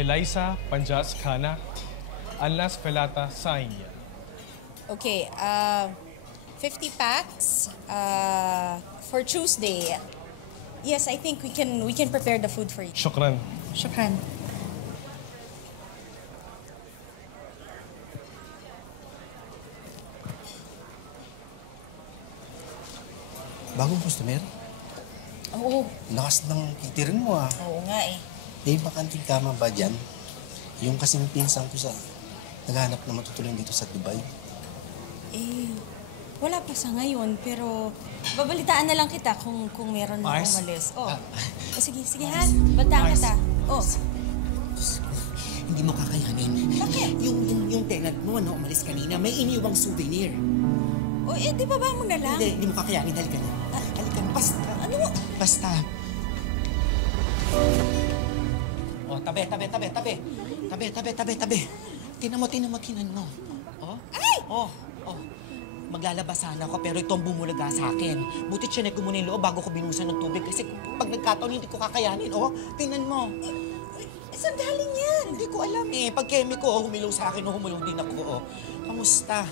Felaisa, Panjas, Khana, Alnas, Felata, Sain. Okay, 50 packs for Tuesday. Yes, I think we can prepare the food for you. Shukran. Shukran. Bagong customer? Oo. Lakas ng kitirin mo, ah. Oo nga eh. May bakanting kama ba dyan? Yung kasing pinsang ko sa naghahanap na matutulong dito sa Dubai. Eh, wala pa sa ngayon, pero babalitaan na lang kita kung meron na Mars? umalis. Oh. Sige, ha? Balitaan kita. Oh. Hindi mo kakayanin. Bakit? Yung tenant mo, umalis kanina, may iniwang souvenir. Oh, eh, di baba mo na lang. Hindi mo kakayanin. Halika na. Halika na. Basta. Ano mo? Basta. Oh, tabi. Tinan mo. Oh? Ay! Oh. Maglalabas sana ako, pero itong bumulaga sa akin. Buti chinek ko muna yung loob bago ko binusan ng tubig kasi pag nagkataon, hindi ko kakayanin. Oh, tingnan mo. Saan galing yan? Hindi ko alam eh. Pag chemico, humilong sa akin, humulong din ako. Oh. Kamusta?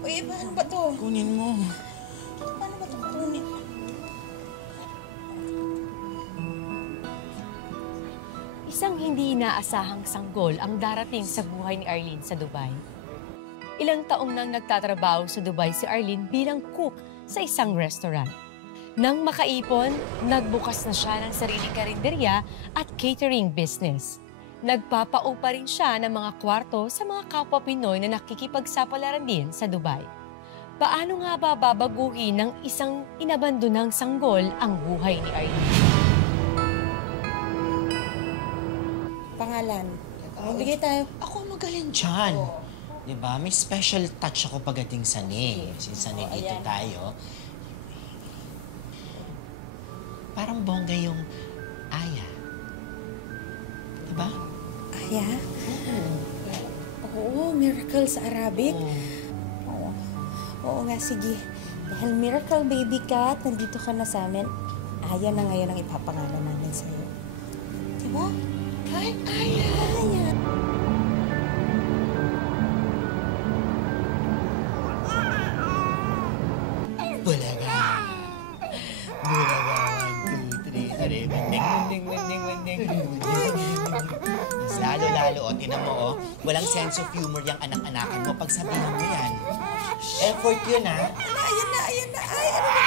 Uy, paano ba to? Kunin mo. Paano ba ito kunin? Isang hindi inaasahang sanggol ang darating sa buhay ni Arlene sa Dubai. Ilang taong nang nagtatrabaho sa Dubai si Arlene bilang cook sa isang restaurant. Nang makaipon, nagbukas na siya ng sariling karinderya at catering business. Nagpapaupa rin siya ng mga kwarto sa mga kapwa Pinoy na nakikipagsapalaran din sa Dubai. Paano nga ba babaguhin ng isang inabandonang sanggol ang buhay ni Arlene? Pangalan. Magbigay tayo. Ako magaling dyan. Diba? May special touch ako pagdating sa ni. Since sa ni dito tayo. Parang bongga yung Aya. Diba? Aya? Oo, miracle sa Arabic. Oo. Oo nga, sige. Dahil miracle baby ka at nandito ka na sa amin, Aya na ngayon ang ipapangalan namin sa'yo. Diba? Kahit Aya. Aya. Bulaga. 1, 2, 3. Winding. Lalo, o. Tinan mo, o. Walang sense of humor yung anak-anakan mo. Pag sabihin mo yan. Effort yun, ha? Ayan na. Ay, ano ba?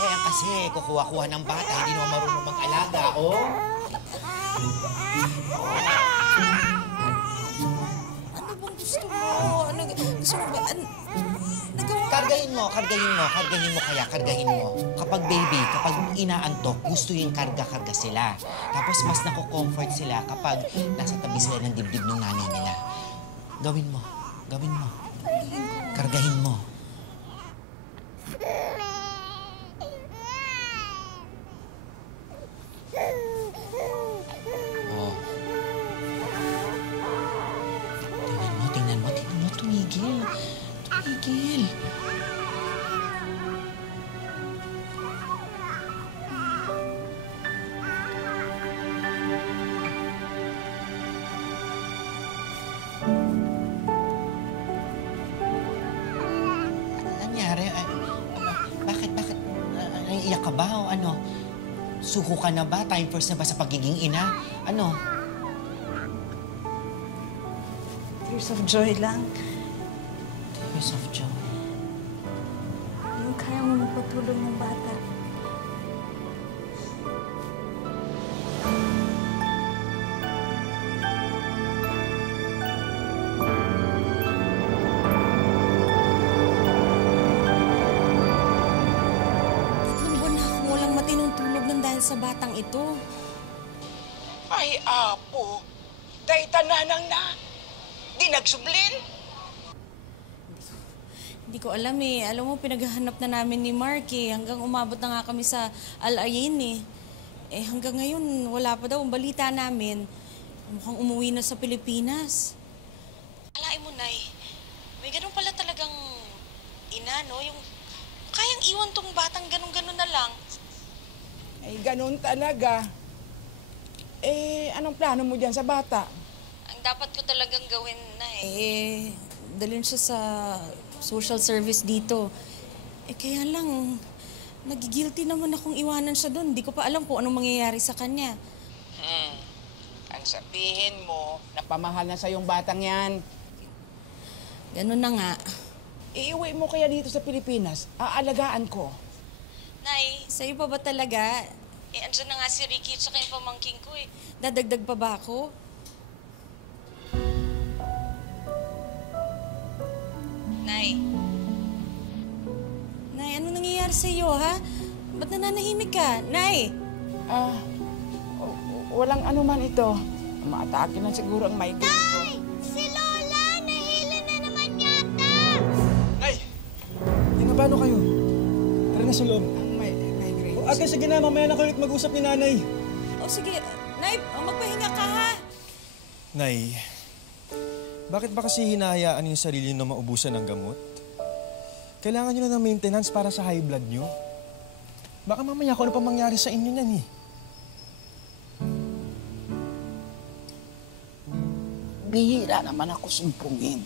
Eh, kasi kukuha-kuha ng bata, hindi naman marunong mag-alaga, o. Ano bang gusto mo? Ano gusto mo ba? Kargahin mo. Kargahin mo. Kapag baby, kapag inaantok, gusto yung karga-karga sila. Tapos mas nako-comfort sila kapag nasa tabi sila ng dibdib ng nanay nila. Gawin mo. Kargahin mo. Oh. Tingnan mo. Tumigil. Nangyari? Bakit? Naiiyak ka ba o ano? Suko ka na ba? Time first na ba sa pagiging ina? Ano? Tears of joy lang. Tears of joy. Yung kaya mo magpatulong ng bata. Sa batang ito. Ay, apo. Day tananang na. Di nagsublin. Hindi ko alam eh. Alam mo, pinaghahanap na namin ni Mark eh. Hanggang umabot na nga kami sa Al Ain eh. Eh hanggang ngayon, wala pa daw. Ang balita namin, mukhang umuwi na sa Pilipinas. Alain mo, Nay. May ganun pala talagang ina, no? Yung kayang iwan tong batang ganun-ganun na lang. Ay, ganun talaga. Anong plano mo dyan sa bata? Ang dapat ko talagang gawin na dalhin siya sa social service dito. Kaya lang, nagigilty naman akong iwanan siya doon. Hindi ko pa alam kung anong mangyayari sa kanya. Ang sabihin mo, napamahal na sa yung batang yan. Ganun na nga. Iiwi mo kaya dito sa Pilipinas, aalagaan ko. Nay, sa'yo pa ba talaga? Andyan na nga si Ricky at saka yung pamangking ko Dadagdag pa ba ako? Nay. Nay, ano nangyayari sa'yo, ha? Ba't nananahimik ka? Nay! Walang anuman ito. Maatake na siguro ang migraine ko. Si Lola! Nahila na naman yata! Nay! Paano kayo? Tara na sa loob. Ang migraine. Okay, sige na. Mamaya na kayo ulit mag-usap ni nanay. Sige. Nay, magpahinga ka, ha? Nay, bakit ba kasi hinahayaan niyo yung sarili niyo na maubusan ng gamot? Kailangan niyo na ng maintenance para sa high blood niyo. Baka mamaya kung ano pa mangyari sa inyo nan Bihira naman ako sumpungin.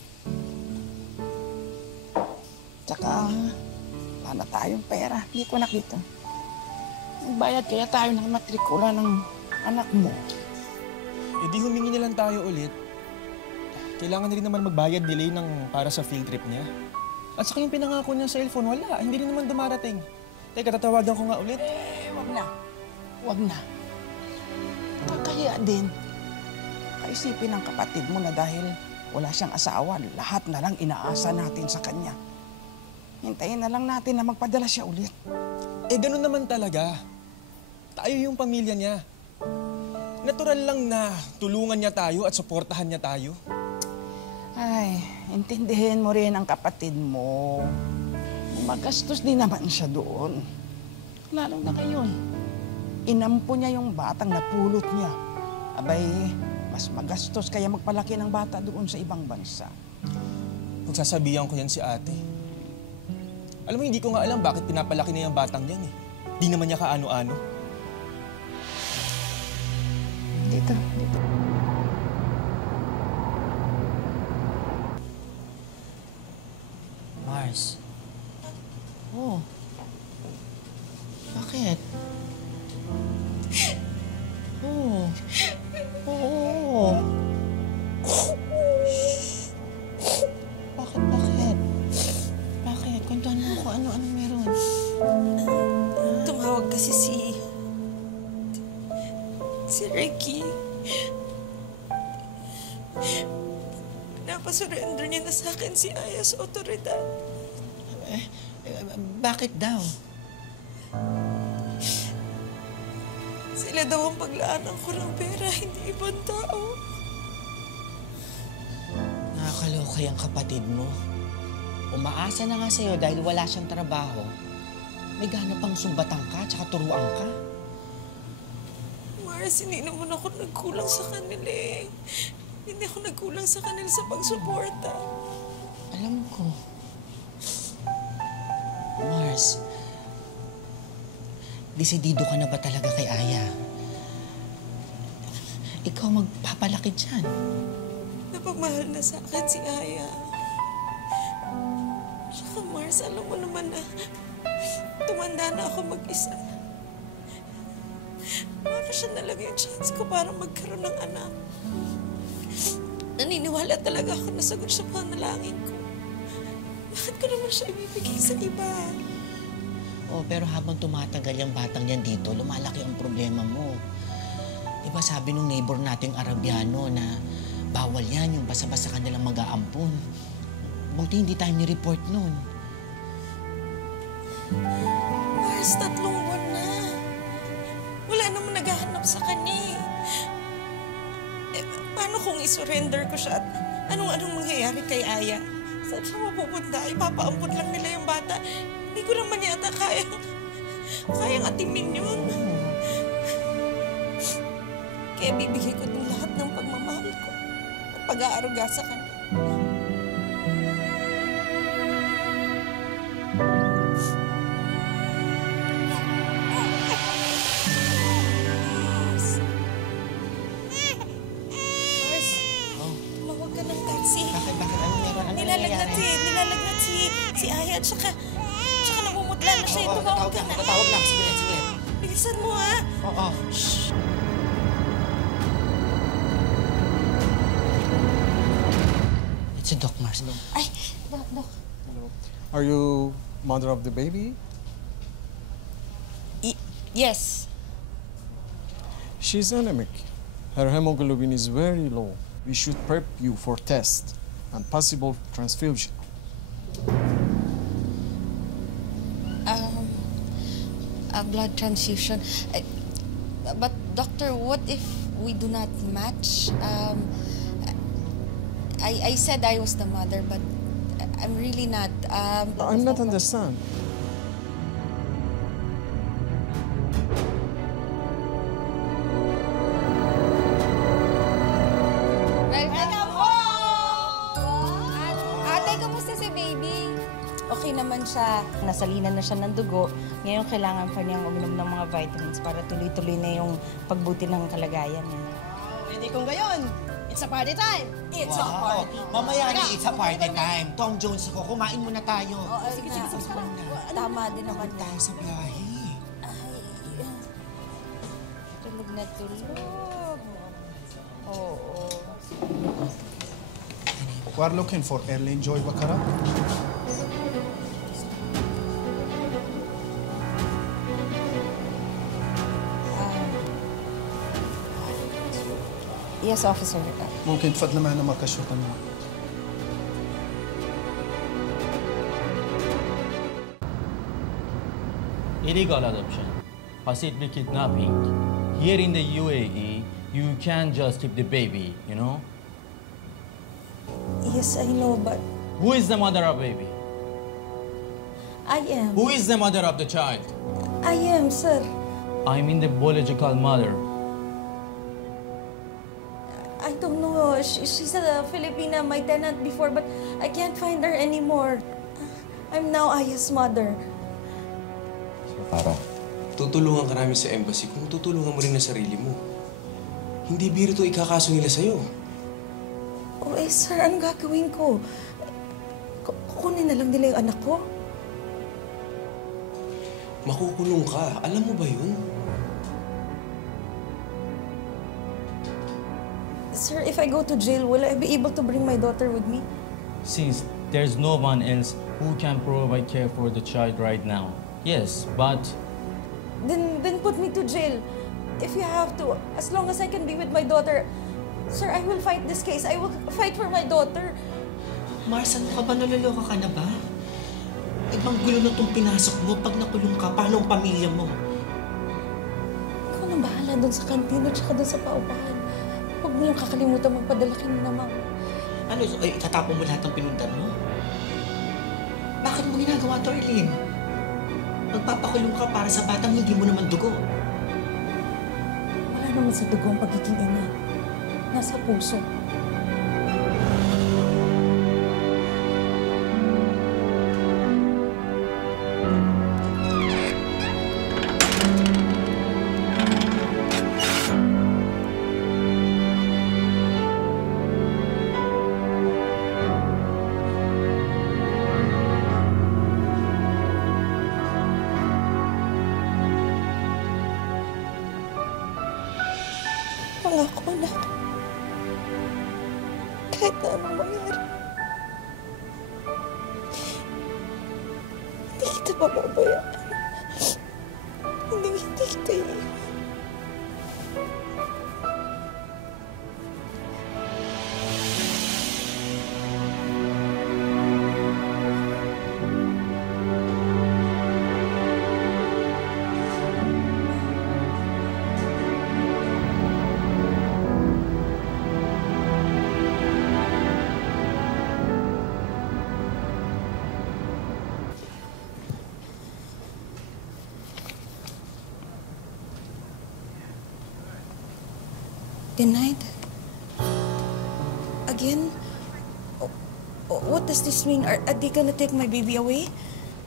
Tsaka, wala na tayong pera. Hindi ko nakita. Magbayad kaya tayo ng matrikula ng anak mo. Eh di humingi na lang tayo ulit. Kailangan na rin naman magbayad delay para sa field trip niya. At saka yung pinangako niya sa cellphone, wala. Hindi rin naman dumarating. Teka, tatawagan ko nga ulit. Wag na. Wag na. Kakahiya din. Kaisipin ng kapatid mo na dahil wala siyang asawa, lahat na lang inaasa natin sa kanya. Hintayin na lang natin na magpadala siya ulit. Eh, ganun naman talaga. Tayo yung pamilya niya. Natural lang na tulungan niya tayo at suportahan niya tayo. Ay, intindihin mo rin ang kapatid mo. Magastos din naman siya doon. Lalo na ngayon. Inampo niya yung batang napulot niya. Abay, mas magastos kaya magpalaki ng bata doon sa ibang bansa. Pagsasabihan ko yan si ate. Alam mo, hindi ko nga alam bakit pinapalaki niya yung batang yan eh. Di naman niya kaano-ano. Dito. Mars. Oh. Bakit? Oh. Oh. Bakit? Bakit? Kwentuhan mo ako ano meron. Tumawag kasi si Ricky. Napasurrender niya na sa akin si Aya sa otoridad. Bakit daw? Sila daw ang paglaanan ko ng pera, hindi ibang tao. Nakakaloka yung kapatid mo. Umaasa na nga sa'yo dahil wala siyang trabaho. May gana pang sumbatan ka tsaka turuan ka. Mars, hindi naman ako nagkulang sa kanila eh. Hindi ako nagkulang sa kanila sa pagsuporta. Alam ko. Mars, desidido ka na ba talaga kay Aya? Ikaw magpapalaki dyan. Napagmahal na sa akin si Aya. Saka Mars, alam mo naman na tumanda na ako mag-isa. Baka siya talaga yung chance ko para magkaroon ng anak. Naniniwala talaga ako na sagot sa panalangin ko. Bakit ko naman siya ibibigay sa iba? Oh, pero habang tumatagal yung batang yan dito, lumalaki ang problema mo. Diba sabi nung neighbor nating Arabiano na bawal yan yung basta-basta kanilang mag-aampon. Buti hindi tayo ni-report nun. Mars, 3 buwan na. Wala naman naghahanap sa kanya eh. Paano kung isurrender ko siya at anong mangyayari kay Aya? Saan siya mapupunta? Ipapaampun lang nila yung bata. Hindi ko naman yata kayang atimin yun. Kaya bibigay ko din lahat ng pagmamahal ko at pag-aaruga sa kanya. at saka namumutla na siya. Tumawag ka na. Tatawag na. Sige. Bilisan mo, ha? Oo. It's a Doc Mars. Ay, Doc. Are you mother of the baby? Yes. She's anemic. Her hemoglobin is very low. We should prep you for test and possible transfusion. A blood transfusion. But doctor, what if we do not match? I said I was the mother, but I'm really not. I'm not understand. Welcome home! Ate, kamusta si baby? Okay naman siya. Nasalinan na siya ng dugo. Ngayon, kailangan pa niyang uminom ng mga vitamins para tuloy-tuloy na yung pagbuti ng kalagayan niya. Hindi kung gayon, it's a party time! It's a Wow. party! Mamaya na, it's a party time. Tom Jones ako, kumain muna tayo. Sige. Tama din naman Tayo sa biyahe. Tulog na tulog. Oo. We are looking for Erlene Joy Baccarat. Yes, officer. ممكن تفضل معنا مركز شرطة النوع. Illegal adoption, possibly kidnapping. Here in the UAE, you can't just keep the baby, you know? Yes, I know, but Who is the mother of baby? I am. Who is the mother of the child? I am, sir. I mean the biological mother. I don't know. She's a Filipina, my tenant before, but I can't find her anymore. I'm now Aya's mother. Para, tutulungan ka namin sa embassy kung tutulungan mo rin na sarili mo. Hindi biro to ikakaso nila sa'yo. Oh, sir, anong gagawin ko? Kukunin na lang nila yung anak ko? Makukulong ka. Alam mo ba yun? Sir, if I go to jail, will I be able to bring my daughter with me? Since there's no one else who can provide care for the child right now. Yes, but Then put me to jail. If you have to, as long as I can be with my daughter. Sir, I will fight this case. I will fight for my daughter. Mars, ano ka ba? Naloloka ka na ba? Ibang gulo na itong pinasok mo. Pag nakulong ka, paano ang pamilya mo? Ikaw na bahala doon sa kantina at saka doon sa paupahan. Huwag mo yung kakalimutan magpadala kay Nina Ma'am. Ano, itatapon mo lahat ng pinundan mo? Bakit mo ginagawa to, Arlene? Magpapakulong ka para sa batang hindi mo naman dugo. Wala naman sa dugo ang pagiging ina. Nasa puso. Pangako na. Kahit na anong mangyari. Hindi kita pababayaan. Hindi kita iiwan. Denied? Again? What does this mean? Are they gonna take my baby away?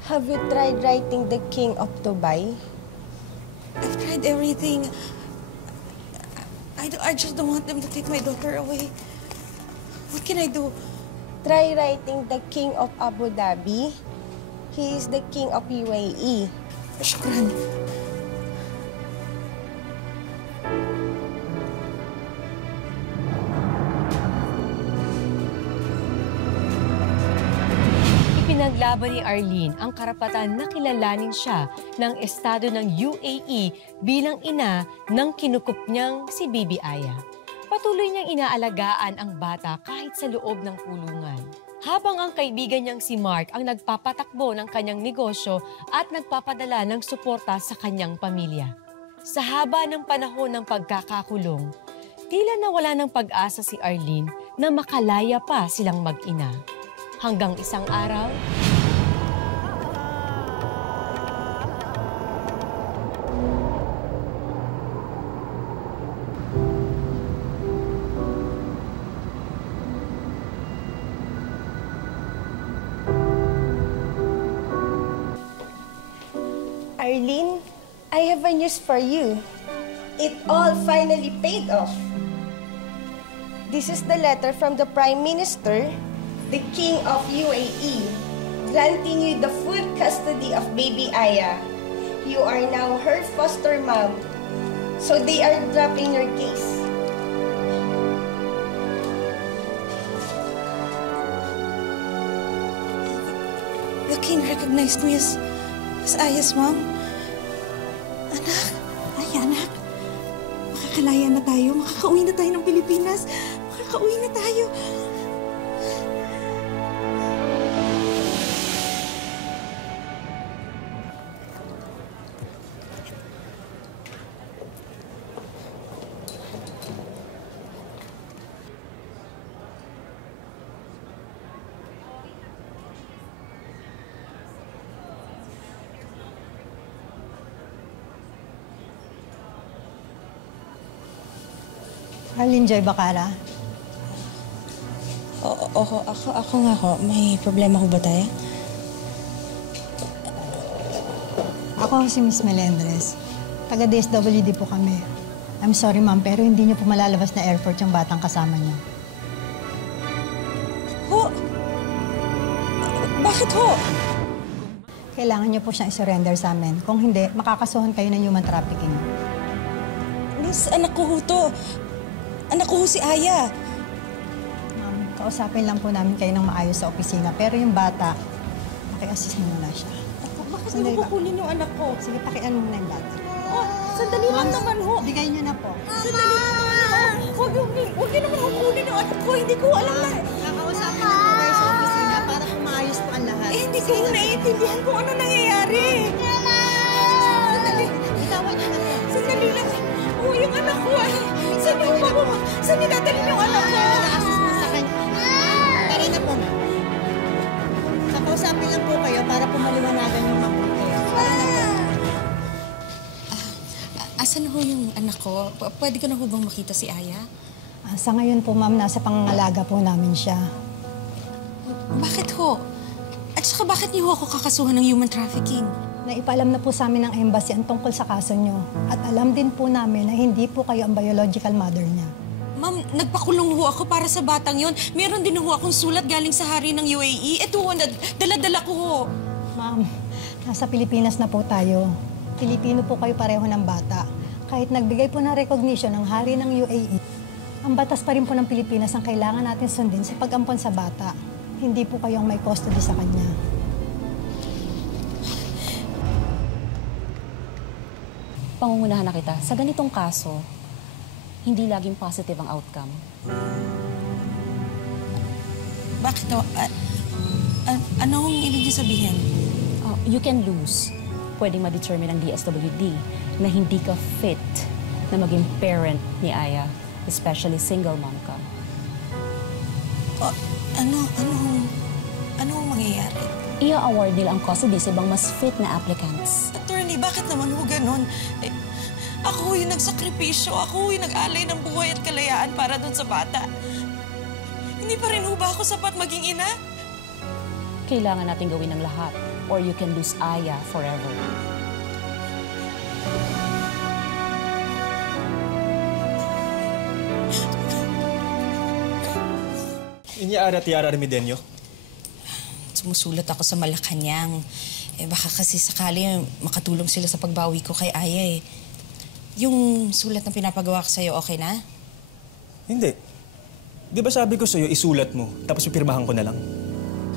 Have you tried writing the King of Dubai? I've tried everything. I just don't want them to take my daughter away. What can I do? Try writing the King of Abu Dhabi. He is the king of UAE. Shukran. Ipinaglaban ni Arlene ang karapatan na kilalanin siya ng estado ng UAE bilang ina ng kinukup niyang si Bibi Aya. Patuloy niyang inaalagaan ang bata kahit sa loob ng kulungan. Habang ang kaibigan niyang si Mark ang nagpapatakbo ng kanyang negosyo at nagpapadala ng suporta sa kanyang pamilya. Sa haba ng panahon ng pagkakakulong, tila nawala ng pag-asa si Arlene na makalaya pa silang mag-ina. Hanggang isang araw, Arlene, I have a news for you. It all finally paid off. This is the letter from the Prime Minister, the King of UAE, granting you the full custody of baby Aya. You are now her foster mom, so they are dropping your case. The king recognized me as Aya's mom. Anak, Aya, anak. Makakalaya na tayo. Makakauwi na tayo ng Pilipinas. Makakauwi na tayo. Arlene Joy Bacara. Oo, ako nga ho. May problema ho ba tayo? Ako si Miss Melendres. Taga DSWD po kami. I'm sorry ma'am, pero hindi niyo po malalabas na airport yung batang kasama niyo. Ho? Bakit ho? Kailangan niyo po siyang i-surrender sa amin. Kung hindi, makakasuhan kayo ng human trafficking. Miss, anak ko ho to. Anak ko ho si Aya. Ma'am, kausapin lang po namin kayo ng maayos sa opisina. Pero yung bata, paki-assist mo muna siya. Bakit hindi mo kukunin yung anak ko? Sige, pakian mo muna yung bata. Oh, sandali lang naman ho. Bigay niyo na po. Sandali lang naman ho. Huwag niyo naman kukunin yung anak ko. Hindi ko alam na. Kakausapin na po kayo sa opisina para po maayos po ang lahat. Hindi ko naiintindihan kung ano nangyayari. Sandali. Bitawan niyo na po. Sandali lang. Oh, yung anak ko ay. Saan niyo ba? Saan niyo dadalhin yung anak ko? Assist mo sa kanya. Tara na po. Kakausapin lang po kayo para po maliwanagan yung mabuti. Asan ho yung anak ko? Pwede ko na ho bang makita si Aya? Sa ngayon po, ma'am, nasa pangangalaga po namin siya. Bakit ho? At saka bakit niyo ho ako kakasuhan ng human trafficking? Naipaalam na po sa amin ng embassy ang tungkol sa kaso niyo. At alam din po namin na hindi po kayo ang biological mother niya. Ma'am, nagpakulong ho ako para sa batang yon. Meron din ho akong sulat galing sa hari ng UAE. Ito ho, dala-dala ko ho. Ma'am, nasa Pilipinas na po tayo. Pilipino po kayo pareho ng bata. Kahit nagbigay po ng recognition ng hari ng UAE, ang batas pa rin po ng Pilipinas ang kailangan natin sundin sa pag-ampon sa bata. Hindi po kayo ang may custody sa kanya. Pangungunahan na kita, sa ganitong kaso, hindi laging positive ang outcome. Bakit ho? Ano ang ibig niyo sabihin? You can lose. Pwedeng ma-determine ng DSWD na hindi ka fit na maging parent ni Aya, especially single mom ka. Ano mangyayari? Ia-award nila ang custody sa ibang mas fit na applicants. Attorney, bakit naman ho ganun? Ako yung nagsakripisyo, ako yung nag-alay ng buhay at kalayaan para doon sa bata. Hindi pa rin ho ba ako sapat maging ina? Kailangan natin gawin ng lahat or you can lose Aya forever. Inya ara tiara remidenyo. sumusulat ako sa Malacanang. Baka kasi sakali makatulong sila sa pagbawi ko kay Aya eh. Yung sulat na pinapagawa ko sa'yo, okay na? Hindi. Di ba sabi ko sa'yo, isulat mo, tapos pipirmahan ko na lang?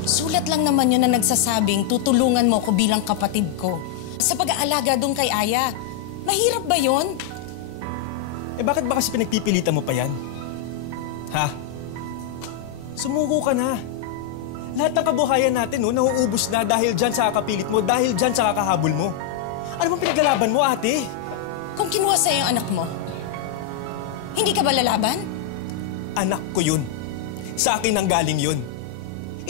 Sulat lang naman yun na nagsasabing tutulungan mo ko bilang kapatid ko sa pag-aalaga doon kay Aya. Mahirap ba yun? Bakit ba kasi pinagpipilitan mo pa yan? Ha? Sumuko ka na. Lahat ng kabuhayan natin, nauubos na dahil dyan sa kakapilit mo, dahil dyan sa kakahabol mo. Ano bang pinaglalaban mo, ate? Kung kinuha sa'yo yung anak mo, hindi ka ba lalaban? Anak ko yun. Sa akin ang galing yun.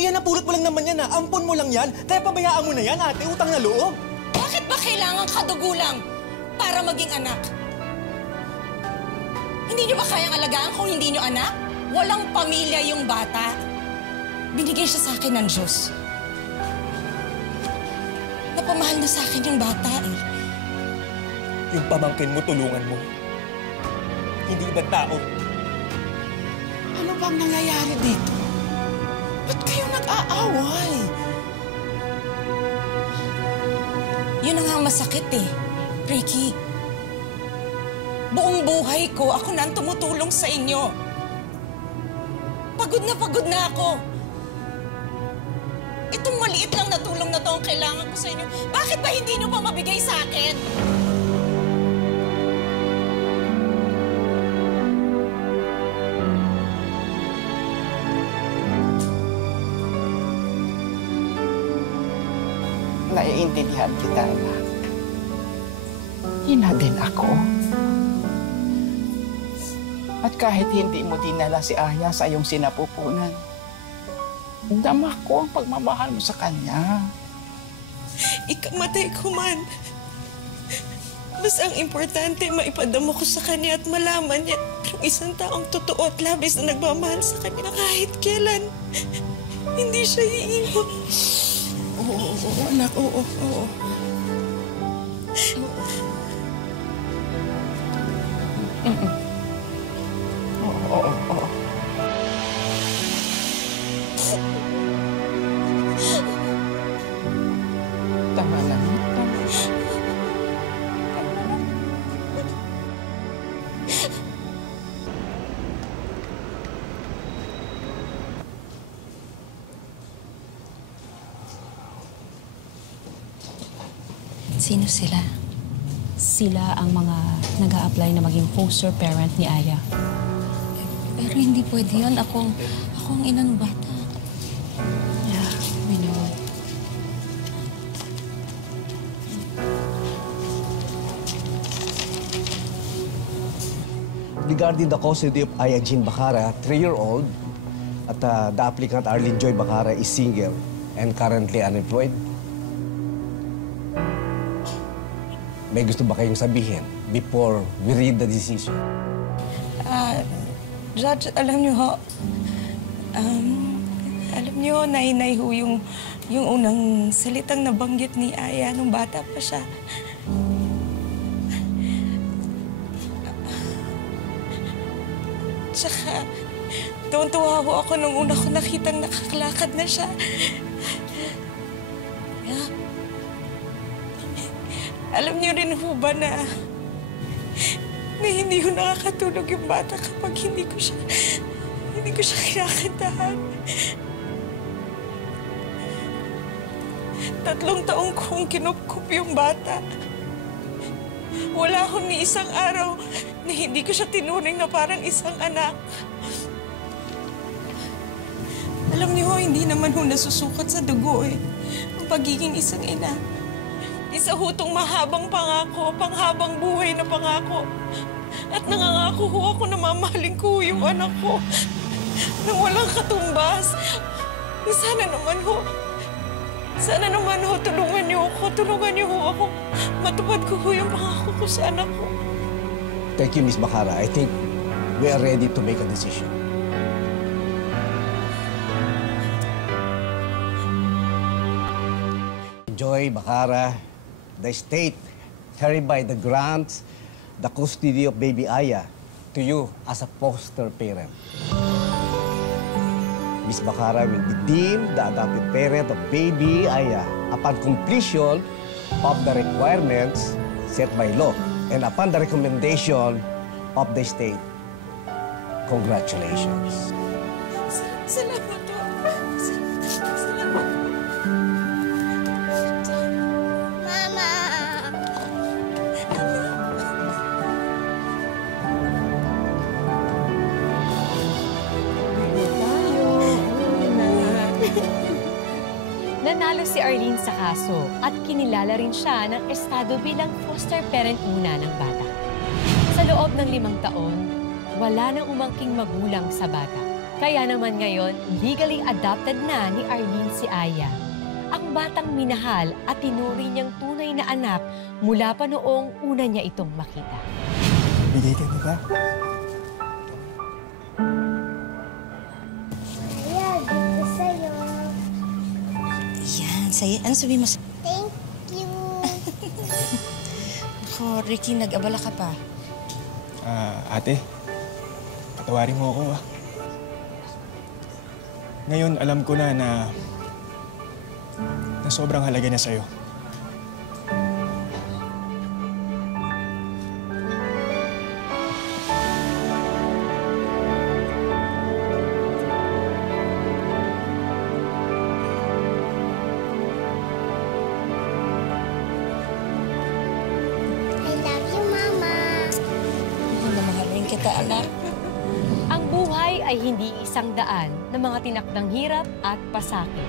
Iyan, napulot mo lang naman yan, ha? Ampon mo lang yan. Kaya pabayaan mo na yan, ate. Utang na loob. Bakit ba kailangan kadugo lang para maging anak? Hindi niyo ba kayang alagaan kung hindi niyo anak? Walang pamilya yung bata. Binigay siya sa akin ng Diyos. Napamahal na sa akin yung bata eh. Yung pamangkin mo, tulungan mo. Hindi ibang tao. Ano bang nangyayari dito? Ba't kayo nag-aaway? Yun na nga ang masakit eh, Ricky. Buong buhay ko, ako na ang tumutulong sa inyo. Pagod na ako. Itong maliit lang na tulong na to ang kailangan ko sa inyo. Bakit ba hindi nyo pa mabigay sa akin? Naiintindihan kita, anak. Ina din ako. At kahit hindi mo dinala si Aya sa iyong sinapupunan, dama ko ang pagmamahal mo sa kanya. Ikamatay ko man. Basta ang importante, maipadamo ko sa kanya at malaman niya ang isang taong totoo at labis na nagmamahal sa kanya kahit kailan. Hindi siya iiwan. Oo, anak, oo. Oo. Tama na. Sino sila? Sila ang mga nag-a-apply na maging foster parent ni Aya. Pero hindi pwede yun. Ako ang ina ng bata. Yeah, we know. Regarding the custody of Aya Jean Bacara, 3-year-old, at the applicant Arlene Joy Bacara is single and currently unemployed. May gusto ba kayong sabihin before we read the decision? Judge, alam niyo ho, nainay ho yung unang salitang nabanggit ni Aya nung bata pa siya. Tsaka, tuwan-tuwa ho ako nung una ko nakitang nakakalakad na siya. Alam niyo rin ho ba na hindi ko nakakatulog yung bata kapag hindi ko siya kinakantahan. 3 taong kong kinukup yung bata. Wala akong ni isang araw na hindi ko siya tinuring na parang isang anak. Alam niyo ho, hindi naman ho nasusukat sa dugo ang pagiging isang ina. Isa hutong mahabang pangako, panghabang buhay na pangako. At nangangako ho ako na mamahalin ko yung anak ko nang walang katumbas. Sana naman ho, tulungan niyo ako. Matupad ko ho yung pangako ko sa anak ko. Thank you, Miss Bacara. I think we are ready to make a decision. Joy Bacara, the state hereby grants the custody of baby Aya to you as a foster parent. Ms. Bacara will be deemed the adopted parent of baby Aya upon completion of the requirements set by law and upon the recommendation of the state. Congratulations. Salamat po. Salamat. Mama! Nanalo si Arlene sa kaso at kinilala rin siya ng estado bilang foster parent muna ng bata. Sa loob ng 5 taon, wala nang umangking magulang sa bata. Kaya naman ngayon, legally adopted na ni Arlene si Aya. Ang batang minahal at tinuri niyang tunay na anak mula pa noong una niya itong makita. Bigay ka na ba? Ayan, ito sa'yo. Yan, sa'yo. Ano sabihin mo? Thank you. Ako, Ricky, nag-abala ka pa. Ate, patawarin mo ako Ngayon, alam ko na sobrang halaga na sa'yo. I love you, Mama. Mahal rin kita, anak. Ang buhay ay hindi isang daan ng mga tinakdang hirap at pasakit.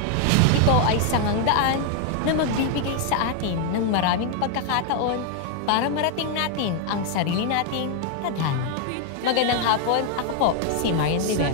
Ito ay sangang daan na magbibigay sa atin ng maraming pagkakataon para marating natin ang sarili nating tadhana. Magandang hapon, ako po si Marian Rivera.